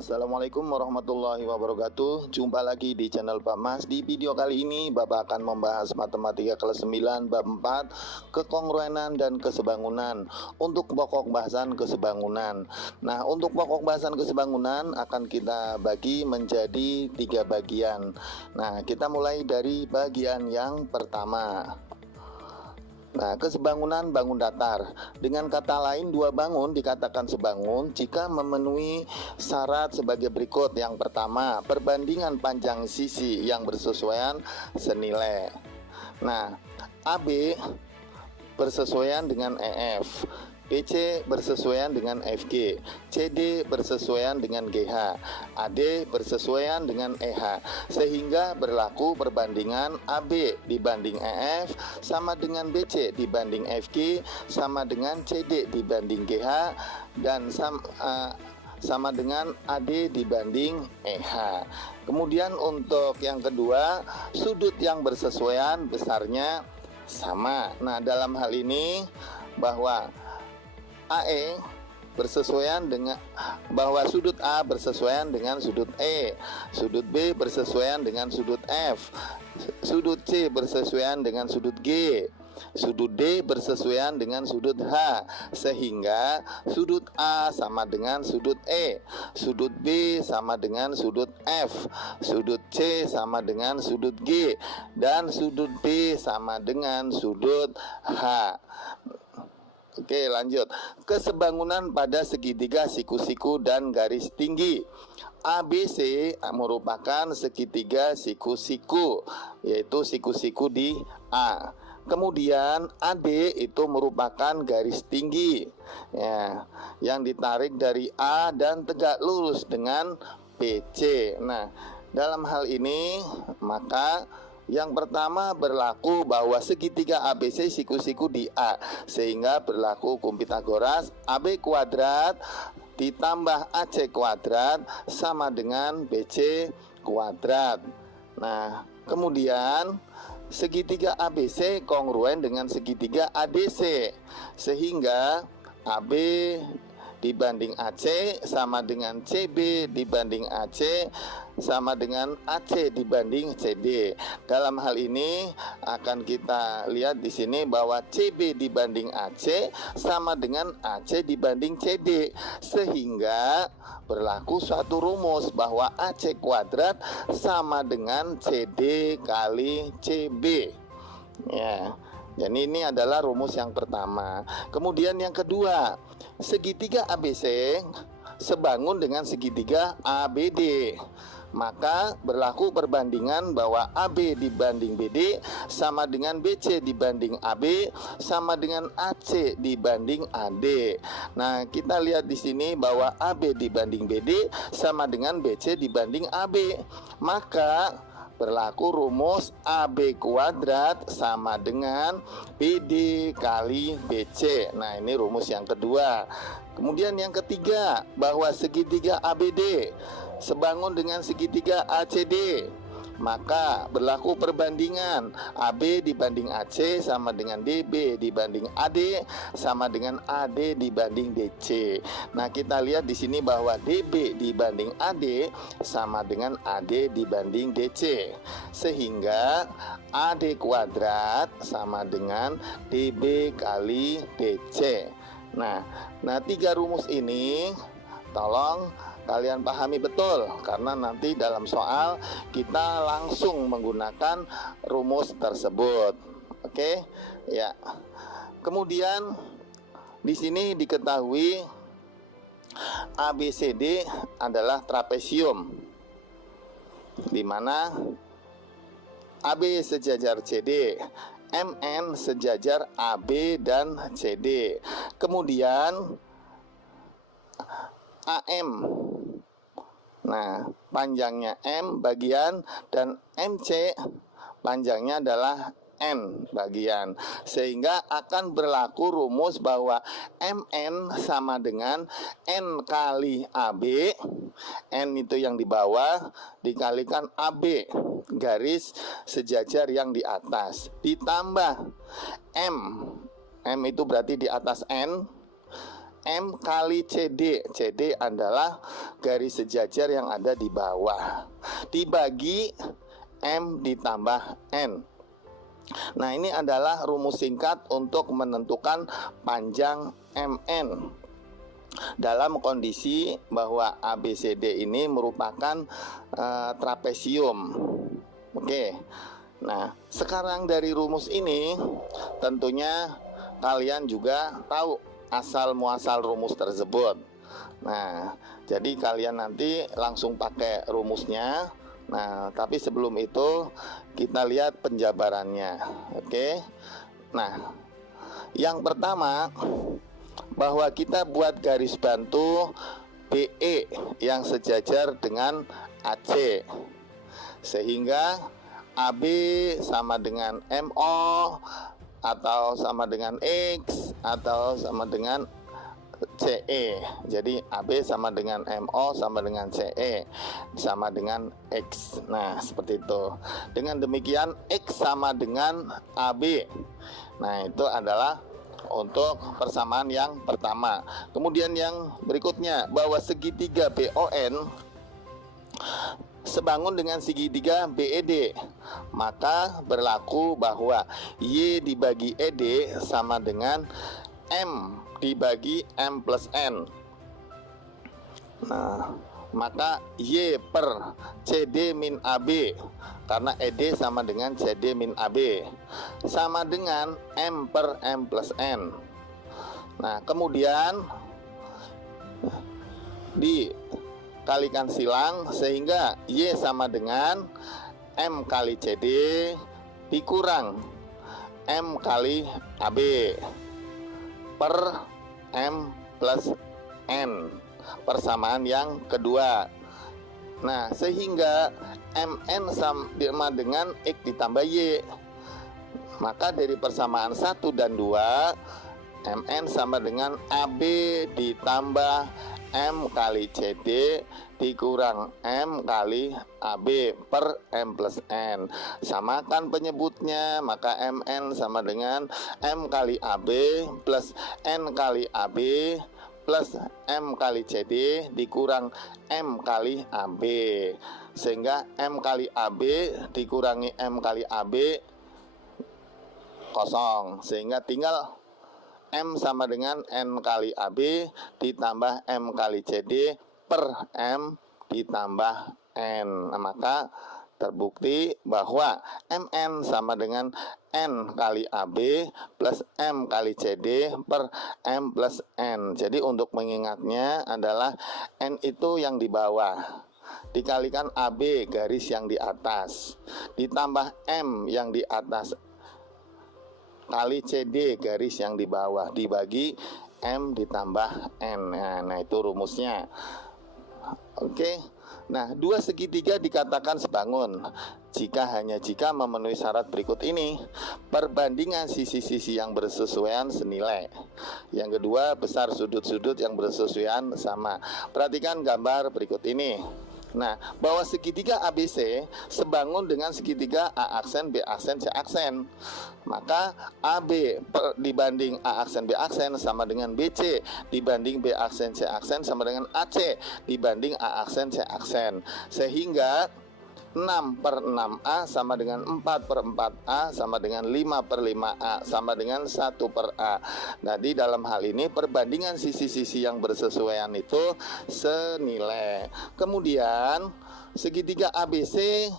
Assalamualaikum warahmatullahi wabarakatuh. Jumpa lagi di channel Pak Mas. Di video kali ini Bapak akan membahas matematika kelas 9 bab 4, kekongruenan dan kesebangunan untuk pokok bahasan kesebangunan. Nah, untuk pokok bahasan kesebangunan akan kita bagi menjadi 3 bagian. Nah, kita mulai dari bagian yang pertama. Nah, kesebangunan bangun datar. Dengan kata lain, dua bangun dikatakan sebangun jika memenuhi syarat sebagai berikut. Yang pertama, perbandingan panjang sisi yang bersesuaian senilai. Nah, AB bersesuaian dengan EF, BC bersesuaian dengan FG, CD bersesuaian dengan GH, AD bersesuaian dengan EH, sehingga berlaku perbandingan AB dibanding EF sama dengan BC dibanding FG sama dengan CD dibanding GH dan sama dengan AD dibanding EH. Kemudian untuk yang kedua, sudut yang bersesuaian besarnya sama. Nah, dalam hal ini bahwa AE bersesuaian dengan bahwa sudut A bersesuaian dengan sudut E, sudut B bersesuaian dengan sudut F, sudut C bersesuaian dengan sudut G, sudut D bersesuaian dengan sudut H, sehingga sudut A sama dengan sudut E, sudut B sama dengan sudut F, sudut C sama dengan sudut G, dan sudut D sama dengan sudut H. Oke, lanjut. Kesebangunan pada segitiga siku-siku dan garis tinggi. ABC merupakan segitiga siku-siku, yaitu siku-siku di A. Kemudian AD itu merupakan garis tinggi ya, yang ditarik dari A dan tegak lurus dengan BC. Nah, dalam hal ini maka yang pertama berlaku bahwa segitiga ABC siku-siku di A, sehingga berlaku hukum Pitagoras, AB kuadrat ditambah AC kuadrat sama dengan BC kuadrat. Nah, kemudian segitiga ABC kongruen dengan segitiga ADC, sehingga AB dibanding AC sama dengan CB dibanding AC sama dengan AC dibanding CD. Dalam hal ini akan kita lihat di sini bahwa CB dibanding AC sama dengan AC dibanding CD, sehingga berlaku suatu rumus bahwa AC kuadrat sama dengan CD kali CB. Ya. Jadi ini adalah rumus yang pertama. Kemudian yang kedua, segitiga ABC sebangun dengan segitiga ABD. Maka berlaku perbandingan bahwa AB dibanding BD sama dengan BC dibanding AB sama dengan AC dibanding AD. Nah, kita lihat di sini bahwa AB dibanding BD sama dengan BC dibanding AB. Maka berlaku rumus AB kuadrat sama dengan BD kali BC. Nah, ini rumus yang kedua. Kemudian yang ketiga, bahwa segitiga ABD sebangun dengan segitiga ACD. Maka berlaku perbandingan AB dibanding AC sama dengan DB dibanding AD sama dengan AD dibanding DC. Nah, kita lihat di sini bahwa DB dibanding AD sama dengan AD dibanding DC, sehingga AD kuadrat sama dengan DB kali DC. Nah, tiga rumus ini tolong kalian pahami betul, karena nanti dalam soal kita langsung menggunakan rumus tersebut. Oke, ya. Kemudian di sini diketahui ABCD adalah trapesium, di mana AB sejajar CD, MN sejajar AB dan CD. Kemudian AM, nah panjangnya M bagian, dan MC panjangnya adalah N bagian, sehingga akan berlaku rumus bahwa MN sama dengan N kali AB. N itu yang di bawah dikalikan AB garis sejajar yang di atas, ditambah M. M itu berarti di atas N. M kali CD. CD adalah garis sejajar yang ada di bawah, dibagi M ditambah N. Nah, ini adalah rumus singkat untuk menentukan panjang MN dalam kondisi bahwa ABCD ini merupakan trapesium. Oke. Nah, sekarang dari rumus ini tentunya kalian juga tahu asal muasal rumus tersebut. Nah, jadi kalian nanti langsung pakai rumusnya. Nah, tapi sebelum itu kita lihat penjabarannya. Oke. Nah, yang pertama bahwa kita buat garis bantu BE yang sejajar dengan AC, sehingga AB sama dengan MO atau sama dengan X atau sama dengan CE. Jadi AB sama dengan MO sama dengan CE sama dengan X. Nah, seperti itu. Dengan demikian X sama dengan AB. Nah, itu adalah untuk persamaan yang pertama. Kemudian yang berikutnya, bahwa segitiga BON sebangun dengan segitiga BED, maka berlaku bahwa Y dibagi ED sama dengan M dibagi M plus N. Nah, maka Y per CD min AB, karena ED sama dengan CD min AB, sama dengan M per M plus N. Nah, kemudian dikalikan silang, sehingga Y sama dengan M kali CD dikurang M kali AB per M plus N, persamaan yang kedua. Nah, sehingga MN sama dengan X ditambah Y. Maka dari persamaan 1 dan 2, MN sama dengan AB ditambah M kali CD dikurang M kali AB per M plus N. Samakan penyebutnya, maka MN sama dengan M kali AB plus N kali AB plus M kali CD dikurang M kali AB, sehingga M kali AB dikurangi M kali AB kosong, sehingga tinggal M sama dengan N kali AB ditambah M kali CD per M ditambah N. Nah, maka terbukti bahwa MN sama dengan N kali AB plus M kali CD per M plus N. Jadi untuk mengingatnya adalah N itu yang di bawah dikalikan AB garis yang di atas ditambah M yang di atas kali CD garis yang di bawah dibagi M ditambah N. Nah, itu rumusnya. Oke. Nah, dua segitiga dikatakan sebangun jika memenuhi syarat berikut ini. Perbandingan sisi-sisi yang bersesuaian senilai. Yang kedua, besar sudut-sudut yang bersesuaian sama. Perhatikan gambar berikut ini. Nah, bahwa segitiga ABC sebangun dengan segitiga A aksen, B aksen, C aksen. Maka AB dibanding A aksen, B aksen sama dengan BC dibanding B aksen, C aksen sama dengan AC dibanding A aksen, C aksen. Sehingga 6 per 6A sama dengan 4 per 4A sama dengan 5 per 5A sama dengan 1 per A. Jadi dalam hal ini perbandingan sisi-sisi yang bersesuaian itu senilai. Kemudian segitiga ABC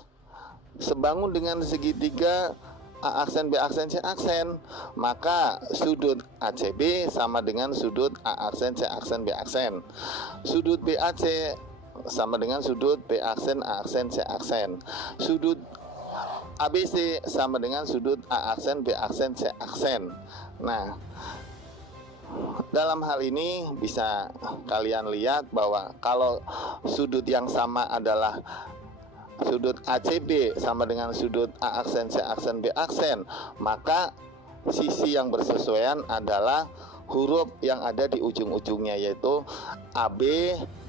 sebangun dengan segitiga A aksen, B aksen, C aksen. Maka sudut ACB sama dengan sudut A aksen, C aksen, B aksen. Sudut BAC sama dengan sudut B aksen, A aksen, C aksen. Sudut ABC sama dengan sudut A aksen, B aksen, C aksen. Nah, dalam hal ini bisa kalian lihat bahwa kalau sudut yang sama adalah sudut ACB sama dengan sudut A aksen, C aksen, B aksen, maka sisi yang bersesuaian adalah huruf yang ada di ujung-ujungnya, yaitu AB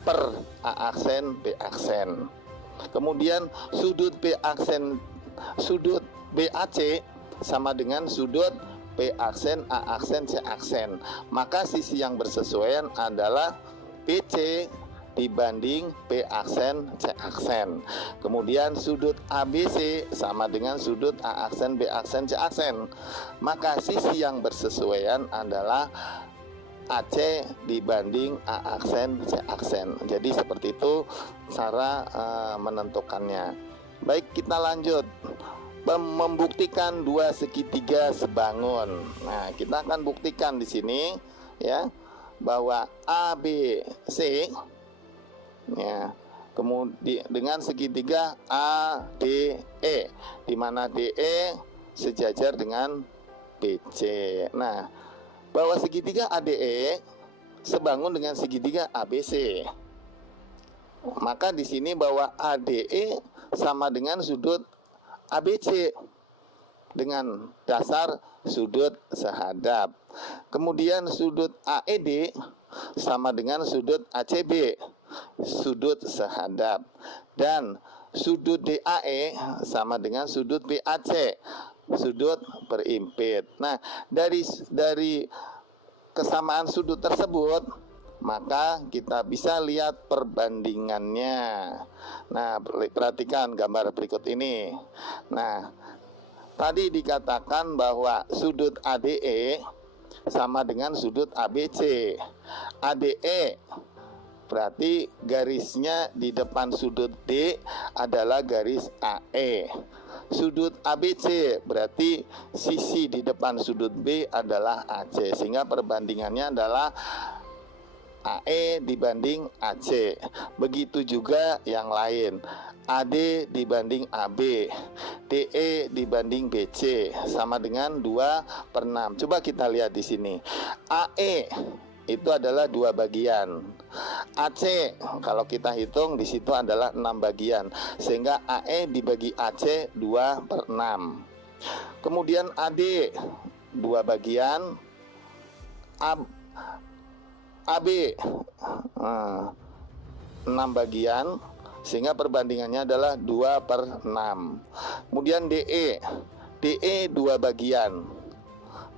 per A aksen, B aksen. Kemudian sudut B aksen, sudut BAC sama dengan sudut B aksen, A aksen, C aksen. Maka sisi yang bersesuaian adalah BC dibanding B aksen, C aksen. Kemudian sudut ABC sama dengan sudut A aksen, B aksen, C aksen. Maka sisi yang bersesuaian adalah AC dibanding A aksen, C aksen. Jadi seperti itu cara menentukannya. Baik, kita lanjut membuktikan dua segitiga sebangun. Nah, kita akan buktikan di sini ya bahwa ABC ya kemudian dengan segitiga ADE, di mana DE sejajar dengan BC. Nah, bahwa segitiga ADE sebangun dengan segitiga ABC. Maka di sini bahwa ADE sama dengan sudut ABC dengan dasar sudut sehadap. Kemudian sudut AED sama dengan sudut ACB, sudut sehadap. Dan sudut DAE sama dengan sudut BAC, sudut berimpit. Nah, dari kesamaan sudut tersebut, maka kita bisa lihat perbandingannya. Nah, perhatikan gambar berikut ini. Nah, tadi dikatakan bahwa sudut ADE sama dengan sudut ABC. ADE berarti garisnya di depan sudut D adalah garis AE. Sudut ABC berarti sisi di depan sudut B adalah AC. Sehingga perbandingannya adalah AE dibanding AC. Begitu juga yang lain, AD dibanding AB, DE dibanding BC sama dengan 2/6. Coba kita lihat di sini. AE itu adalah 2 bagian. AC kalau kita hitung di situ adalah 6 bagian. Sehingga AE dibagi AC 2/6. Kemudian AD 2 bagian, AB 6 bagian, sehingga perbandingannya adalah 2/6. Kemudian DE 2 bagian,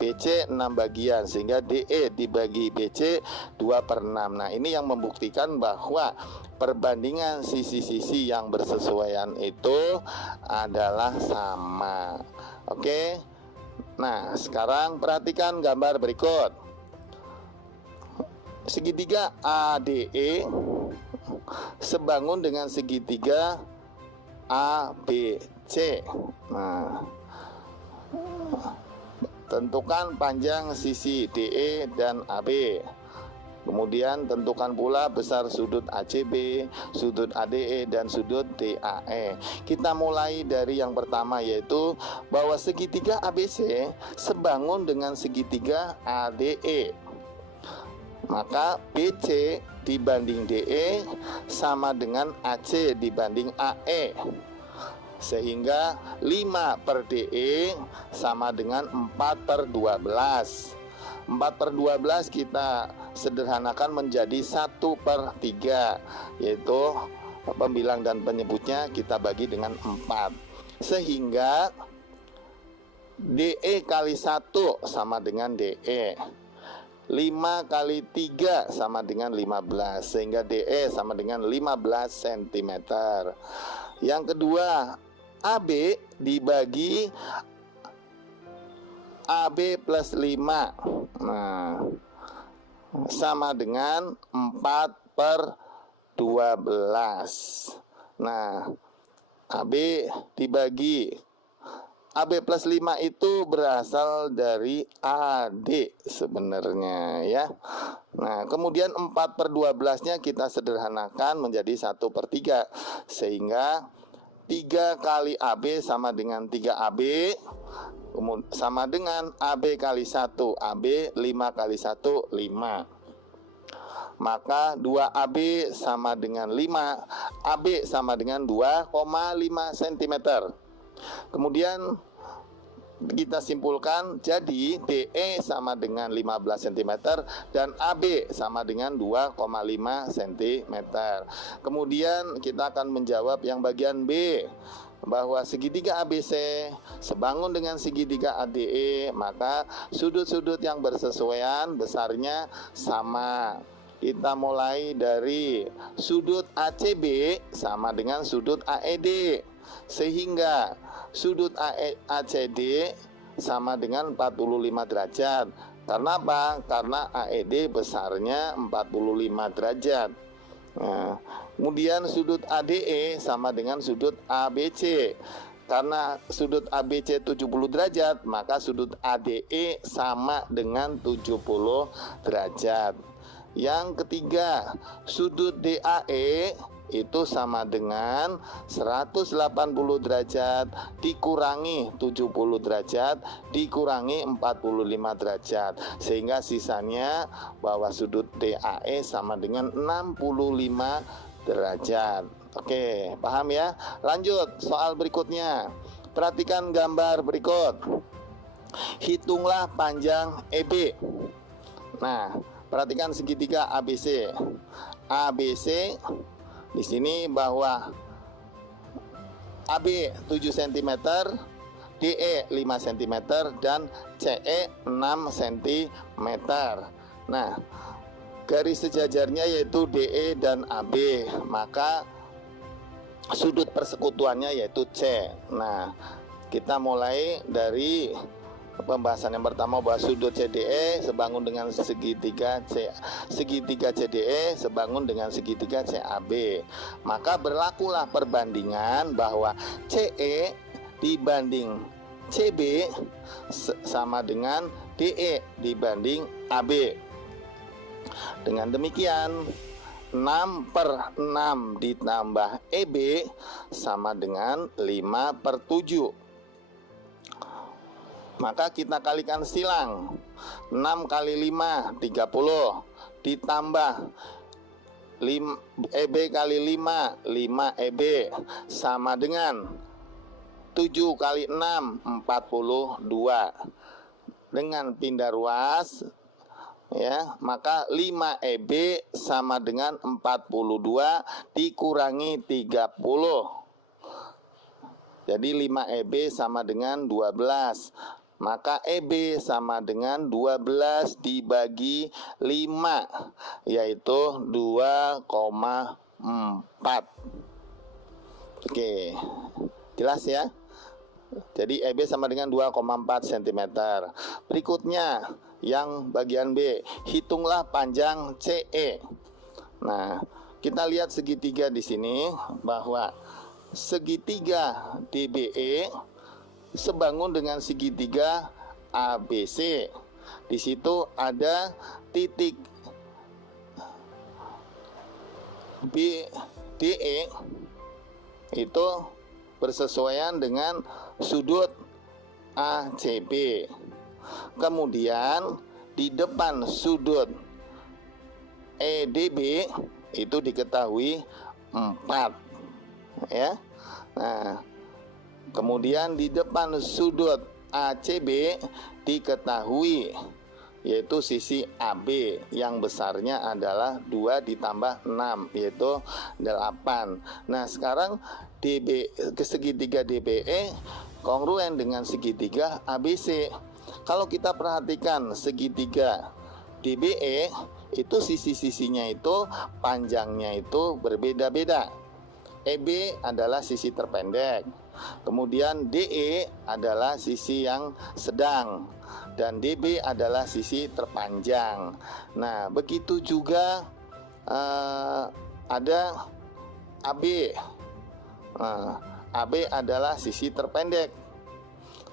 BC 6 bagian, sehingga DE dibagi BC 2/6. Nah, ini yang membuktikan bahwa perbandingan sisi-sisi yang bersesuaian itu adalah sama. Oke. Nah, sekarang perhatikan gambar berikut. Segitiga ADE sebangun dengan segitiga ABC. Nah, tentukan panjang sisi DE dan AB. Kemudian tentukan pula besar sudut ACB, sudut ADE, dan sudut DAE. Kita mulai dari yang pertama, yaitu bahwa segitiga ABC sebangun dengan segitiga ADE. Maka BC dibanding DE sama dengan AC dibanding AE. Sehingga 5/DE sama dengan 4/12. 4/12 kita sederhanakan menjadi 1/3, yaitu pembilang dan penyebutnya kita bagi dengan 4. Sehingga DE kali 1 sama dengan DE. 5 kali 3 sama dengan 15, sehingga DE sama dengan 15 cm. Yang kedua, AB dibagi AB plus 5, nah, sama dengan 4/12. Nah, AB dibagi AB plus 5 itu berasal dari AD sebenarnya ya. Nah, kemudian 4/12-nya kita sederhanakan menjadi 1/3. Sehingga 3 kali AB sama dengan 3AB, sama dengan AB kali 1, AB 5 kali 1, 5. maka 2AB sama dengan 5, AB sama dengan 2,5 cm. Kemudian kita simpulkan, jadi DE sama dengan 15 cm dan AB sama dengan 2,5 cm. Kemudian kita akan menjawab yang bagian B, bahwa segitiga ABC sebangun dengan segitiga ADE, maka sudut-sudut yang bersesuaian besarnya sama. Kita mulai dari sudut ACB sama dengan sudut AED, sehingga sudut ACD sama dengan 45 derajat. Karena apa? Karena AED besarnya 45 derajat. Nah, kemudian sudut ADE sama dengan sudut ABC. Karena sudut ABC 70 derajat, maka sudut ADE sama dengan 70 derajat. Yang ketiga, sudut DAE itu sama dengan 180 derajat dikurangi 70 derajat dikurangi 45 derajat, sehingga sisanya bahwa sudut DAE sama dengan 65 derajat. Oke, paham ya? Lanjut soal berikutnya. Perhatikan gambar berikut. Hitunglah panjang EB. Nah, perhatikan segitiga ABC. ABC di sini bahwa AB 7 cm, DE 5 cm dan CE 6 cm. Nah, garis sejajarnya yaitu DE dan AB, maka sudut persekutuannya yaitu C. Nah, kita mulai dari pembahasan yang pertama, bahwa sudut CDE sebangun dengan segitiga CDE sebangun dengan segitiga CAB. Maka berlakulah perbandingan bahwa CE dibanding CB sama dengan DE dibanding AB. Dengan demikian 6/6 ditambah EB sama dengan 5/7. Maka kita kalikan silang. 6 kali 5 30 ditambah EB kali 5 EB sama dengan 7 kali 6 42. Dengan pindah ruas ya, maka 5 EB sama dengan 42 dikurangi 30. Jadi 5 EB sama dengan 12. Maka EB sama dengan 12 dibagi 5, yaitu 2,4. Oke, jelas ya? Jadi EB sama dengan 2,4 cm. Berikutnya yang bagian B, hitunglah panjang CE. Nah, kita lihat segitiga di sini bahwa segitiga DBE sebangun dengan segitiga ABC. Di situ ada titik DE itu bersesuaian dengan sudut ACB. Kemudian di depan sudut EDB itu diketahui 4 ya. Nah, kemudian di depan sudut ACB diketahui yaitu sisi AB yang besarnya adalah 2 ditambah 6 yaitu 8. Nah, sekarang segitiga DBE kongruen dengan segitiga ABC. Kalau kita perhatikan segitiga DBE itu sisi-sisinya itu panjangnya itu berbeda-beda. EB adalah sisi terpendek, kemudian DE adalah sisi yang sedang, dan DB adalah sisi terpanjang. Nah, begitu juga ada AB. Nah, AB adalah sisi terpendek,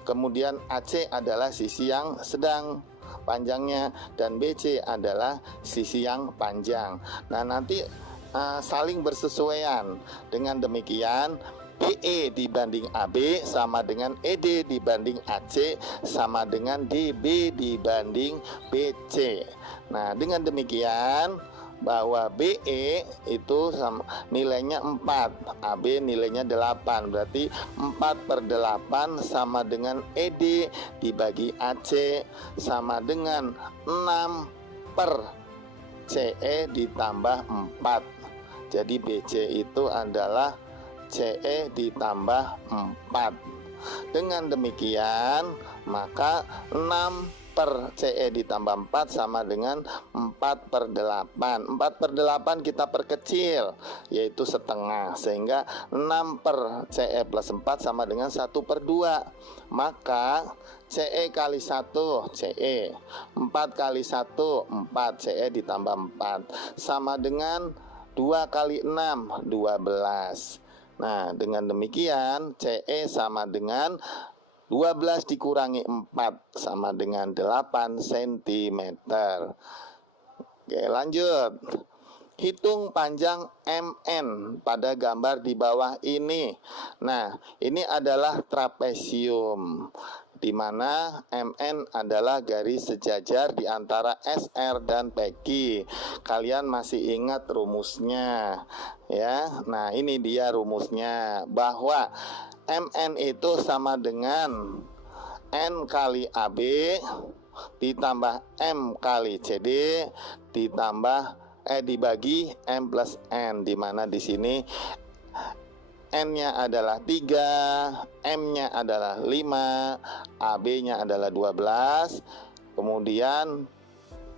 kemudian AC adalah sisi yang sedang panjangnya, dan BC adalah sisi yang panjang. Nah, nanti saling bersesuaian. Dengan demikian BE dibanding AB sama dengan ED dibanding AC sama dengan DB dibanding BC. Nah, dengan demikian bahwa BE itu nilainya 4, AB nilainya 8. Berarti 4/8 sama dengan ED dibagi AC sama dengan 6 per CE ditambah 4. Jadi BC itu adalah CE ditambah 4. Dengan demikian maka 6 per CE ditambah 4 sama dengan 4/8. 4/8 kita perkecil, yaitu setengah, sehingga 6 per CE plus 4 sama dengan 1/2. Maka CE kali 1 CE, 4 kali 1 4, CE ditambah 4 sama dengan 2 kali 6 12. Nah, dengan demikian CE sama dengan 12 dikurangi 4 sama dengan 8 cm. Oke, lanjut. Hitung panjang MN pada gambar di bawah ini. Nah, ini adalah trapesium, di mana MN adalah garis sejajar di antara SR dan PQ. Kalian masih ingat rumusnya ya? Nah, ini dia rumusnya, bahwa MN itu sama dengan N kali AB ditambah M kali CD dibagi M plus N, di mana di sini N-nya adalah 3, M-nya adalah 5, AB-nya adalah 12, kemudian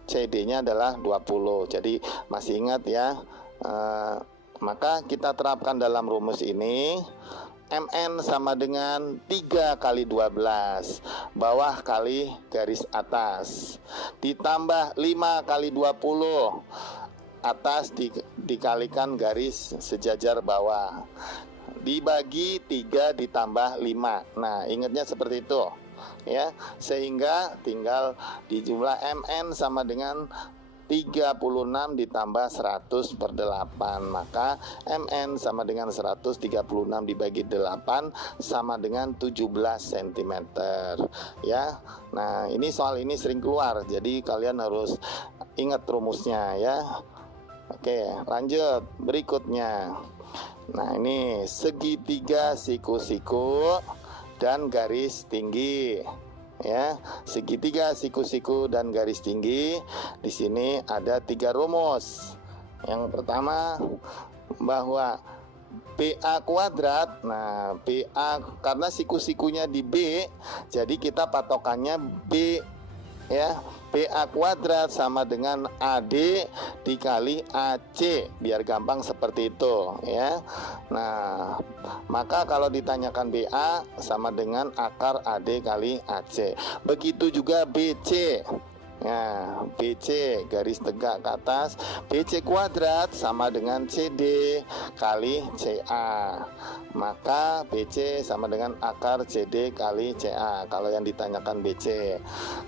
CD-nya adalah 20. Jadi masih ingat ya? Maka kita terapkan dalam rumus ini. MN sama dengan 3 kali 12 bawah kali garis atas ditambah 5 kali 20 atas dikalikan garis sejajar bawah dibagi 3 ditambah 5. Nah, ingatnya seperti itu ya, sehingga tinggal dijumlah MN sama dengan 36 ditambah 100/8. Maka MN sama dengan 136 dibagi 8 sama dengan 17 cm ya. Nah, ini soal ini sering keluar, jadi kalian harus ingat rumusnya ya. Oke, lanjut berikutnya. Nah, ini segitiga siku-siku dan garis tinggi ya. Segitiga siku-siku dan garis tinggi, di sini ada 3 rumus. Yang pertama bahwa BA kuadrat. Nah, BA karena siku-sikunya di B, jadi kita patokannya B ya. BA kuadrat sama dengan AD dikali AC, biar gampang seperti itu ya. Nah, maka kalau ditanyakan BA sama dengan akar AD kali AC. Begitu juga BC. Nah, BC garis tegak ke atas, BC kuadrat sama dengan CD kali CA. Maka BC sama dengan akar CD kali CA kalau yang ditanyakan BC.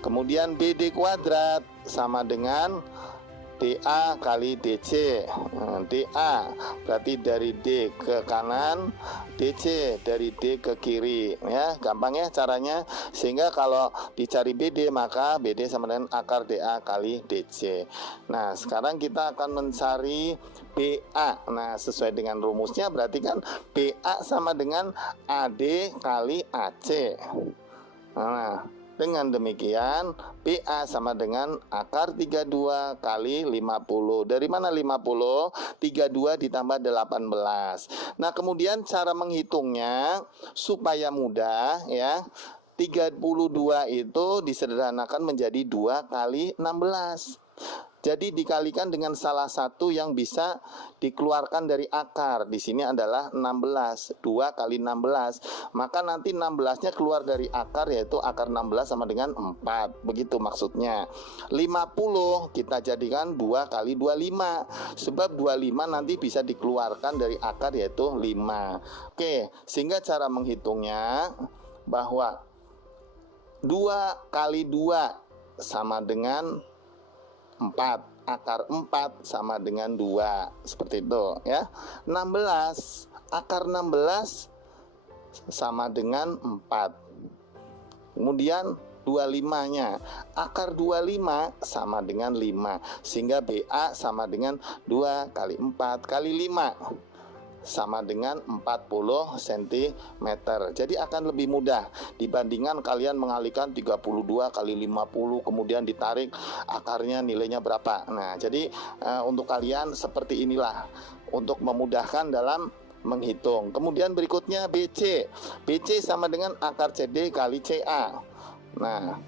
Kemudian BD kuadrat sama dengan DA kali DC. DA berarti dari D ke kanan, DC dari D ke kiri ya. Gampang ya caranya. Sehingga kalau dicari BD maka BD sama dengan akar DA kali DC. Nah, sekarang kita akan mencari BA. Nah, sesuai dengan rumusnya berarti kan BA sama dengan AD kali AC. Nah, dengan demikian BA sama dengan akar 32 kali 50. Dari mana 50? 32 ditambah 18. Nah, kemudian cara menghitungnya supaya mudah ya. 32 itu disederhanakan menjadi 2 kali 16. Jadi dikalikan dengan salah satu yang bisa dikeluarkan dari akar. Di sini adalah 16, 2 kali 16. Maka nanti 16-nya keluar dari akar, yaitu akar 16 sama dengan 4. Begitu maksudnya. 50 kita jadikan 2 kali 25. Sebab 25 nanti bisa dikeluarkan dari akar, yaitu 5. Oke, sehingga cara menghitungnya bahwa 2 kali 2 sama dengan 4, akar 4 sama dengan 2, seperti itu ya. 16, akar 16 sama dengan 4. Kemudian 25-nya. Akar 25 sama dengan 5, sehingga BA sama dengan 2 kali 4 kali 5 sama dengan 40 cm. Jadi akan lebih mudah dibandingkan kalian mengalihkan 32 kali 50 kemudian ditarik akarnya nilainya berapa. Nah, jadi untuk kalian seperti inilah untuk memudahkan dalam menghitung. Kemudian berikutnya BC. BC sama dengan akar CD kali CA. Nah,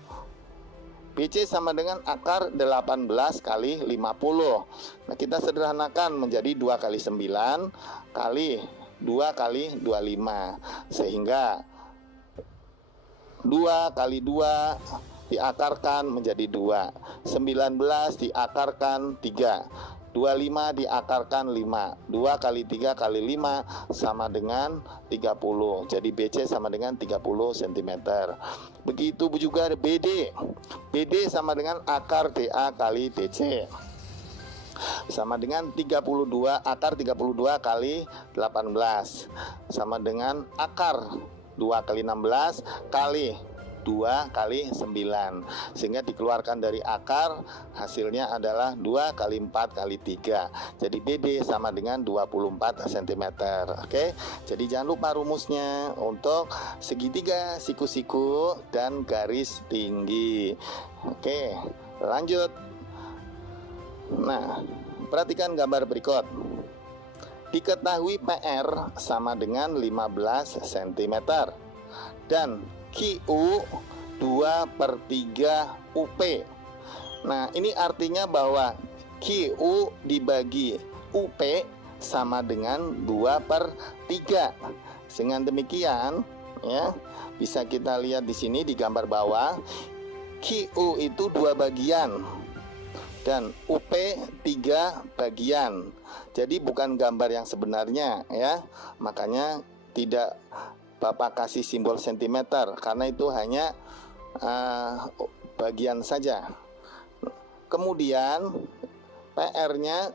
BC sama dengan akar 18 kali 50. Nah, kita sederhanakan menjadi 2 kali 9 kali 2 kali 25. Sehingga 2 kali 2 diakarkan menjadi 2. 19 diakarkan 3. 25 diakarkan 5. 2 kali 3 kali 5 sama dengan 30. Jadi BC sama dengan 30 cm. Begitu juga BD. BD sama dengan akar DA kali DC. Sama dengan 32 akar 32 kali 18. Sama dengan akar 2 kali 16 kali 2 kali 9, sehingga dikeluarkan dari akar hasilnya adalah 2 kali 4 kali 3. Jadi BD sama dengan 24 cm. Oke, jadi jangan lupa rumusnya untuk segitiga, siku-siku, dan garis tinggi. Oke, lanjut. Nah, perhatikan gambar berikut. Diketahui PR sama dengan 15 cm dan QU 2/3 UP. Nah, ini artinya bahwa QU dibagi UP sama dengan 2/3. Dengan demikian, ya, bisa kita lihat di sini di gambar bawah, QU itu 2 bagian dan UP 3 bagian. Jadi bukan gambar yang sebenarnya, ya. Makanya tidak Bapak kasih simbol sentimeter, karena itu hanya bagian saja. Kemudian PR-nya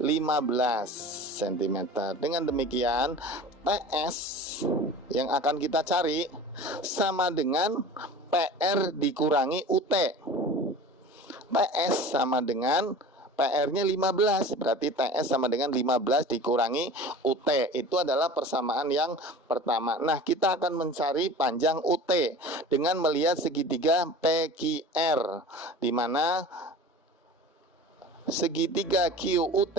15 cm. Dengan demikian PS yang akan kita cari sama dengan PR dikurangi UT. PS sama dengan PR-nya 15, berarti TS sama dengan 15 dikurangi UT. Itu adalah persamaan yang pertama. Nah, kita akan mencari panjang UT dengan melihat segitiga PQR, di mana segitiga QUT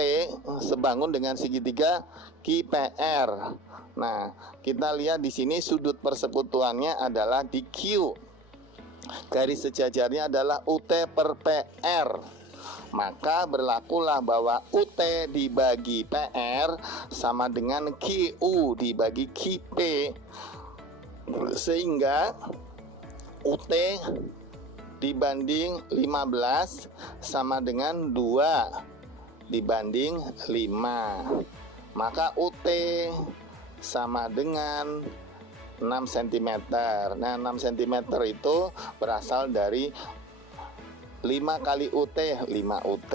sebangun dengan segitiga QPR. Nah, kita lihat di sini sudut persekutuannya adalah di Q. Garis sejajarnya adalah UT per PR. Maka berlakulah bahwa UT dibagi PR sama dengan QU dibagi QP, sehingga UT dibanding 15 sama dengan 2 dibanding 5. Maka UT sama dengan 6 cm. Nah, 6 cm itu berasal dari 5 kali UT 5 UT,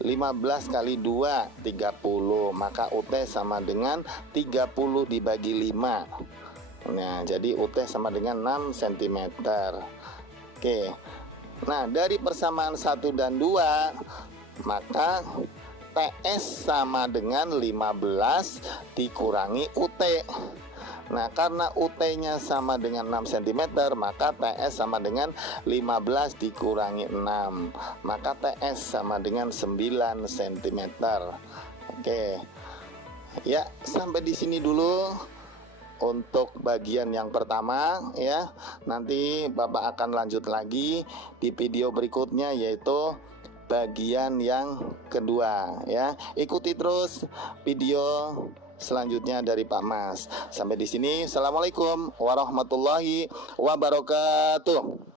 15 kali 2 30, maka UT sama dengan 30 dibagi 5. Nah, jadi UT sama dengan 6 cm. Oke. Nah, dari persamaan 1 dan 2, maka TS sama dengan 15 dikurangi UT. Nah, karena UT-nya sama dengan 6 cm, maka TS sama dengan 15 dikurangi 6. Maka TS sama dengan 9 cm. Oke. Ya, sampai di sini dulu untuk bagian yang pertama, ya. Nanti Bapak akan lanjut lagi di video berikutnya, yaitu bagian yang kedua, ya. Ikuti terus video selanjutnya dari Pak Mas. Sampai di sini. Assalamualaikum warahmatullahi wabarakatuh.